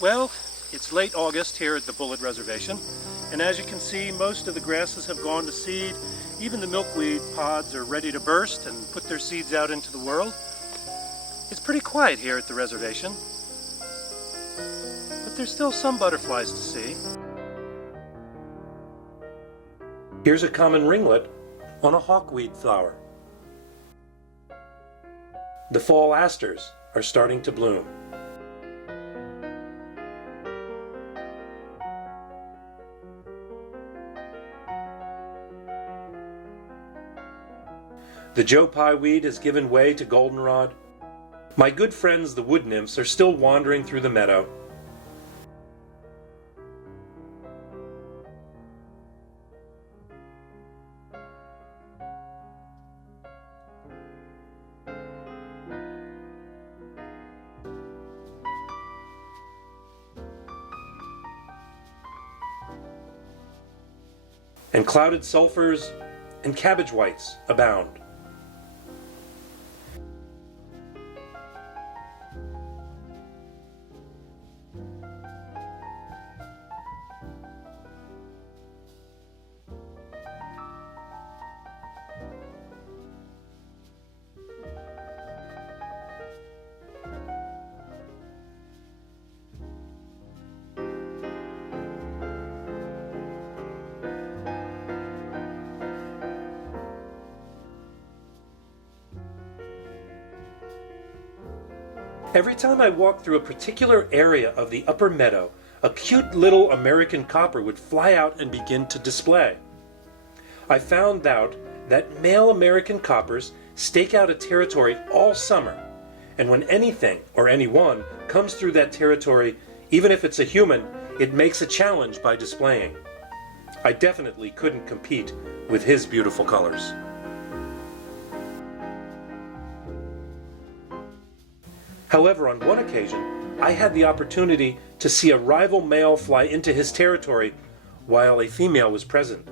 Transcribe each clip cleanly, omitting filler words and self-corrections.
Well, it's late August here at the Bullitt Reservation, and as you can see, most of the grasses have gone to seed. Even the milkweed pods are ready to burst and put their seeds out into the world. It's pretty quiet here at the reservation, but there's still some butterflies to see. Here's a common ringlet on a hawkweed flower. The fall asters are starting to bloom. The Joe Pye weed has given way to goldenrod. My good friends the wood nymphs are still wandering through the meadow. And clouded sulfurs and cabbage whites abound. Every time I walked through a particular area of the upper meadow, a cute little American copper would fly out and begin to display. I found out that male American coppers stake out a territory all summer, and when anything or anyone comes through that territory, even if it's a human, it makes a challenge by displaying. I definitely couldn't compete with his beautiful colors. However, on one occasion, I had the opportunity to see a rival male fly into his territory while a female was present.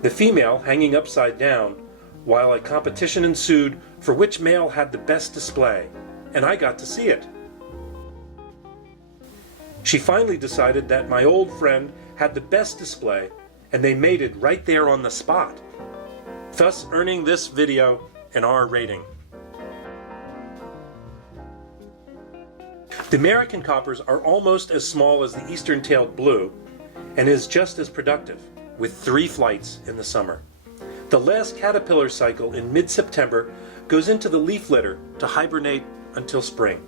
The female hanging upside down, while a competition ensued for which male had the best display, and I got to see it. She finally decided that my old friend had the best display, and they mated right there on the spot, thus earning this video an R rating. The American coppers are almost as small as the eastern-tailed blue and is just as productive, with 3 flights in the summer. The last caterpillar cycle in mid-September goes into the leaf litter to hibernate until spring.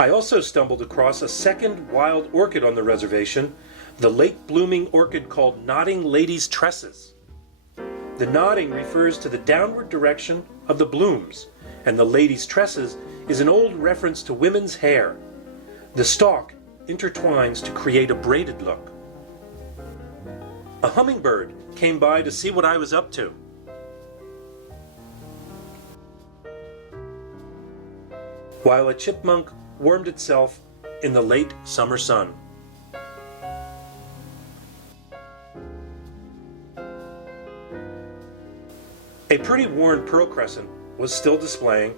I also stumbled across a second wild orchid on the reservation, the late-blooming orchid called Nodding Lady's Tresses. The nodding refers to the downward direction of the blooms, and the lady's tresses is an old reference to women's hair. The stalk intertwines to create a braided look. A hummingbird came by to see what I was up to. While a chipmunk warmed itself in the late summer sun. A pretty worn pearl crescent was still displaying.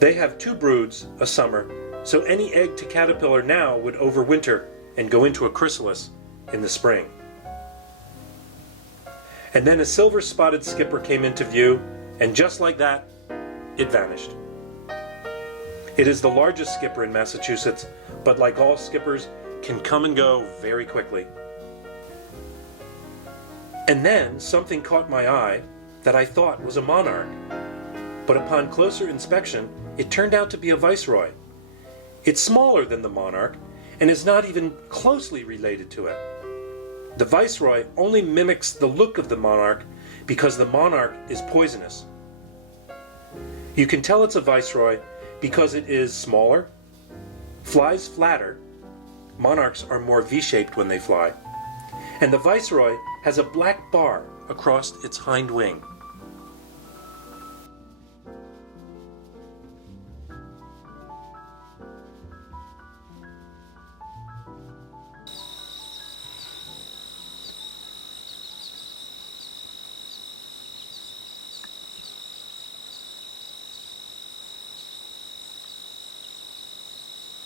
They have 2 broods a summer, so any egg to caterpillar now would overwinter and go into a chrysalis in the spring. And then a silver-spotted skipper came into view, and just like that, it vanished. It is the largest skipper in Massachusetts, but like all skippers, can come and go very quickly. And then something caught my eye that I thought was a monarch, but upon closer inspection, it turned out to be a viceroy. It's smaller than the monarch and is not even closely related to it. The viceroy only mimics the look of the monarch because the monarch is poisonous. You can tell it's a viceroy because it is smaller, flies flatter, monarchs are more V-shaped when they fly, and the viceroy has a black bar across its hind wing.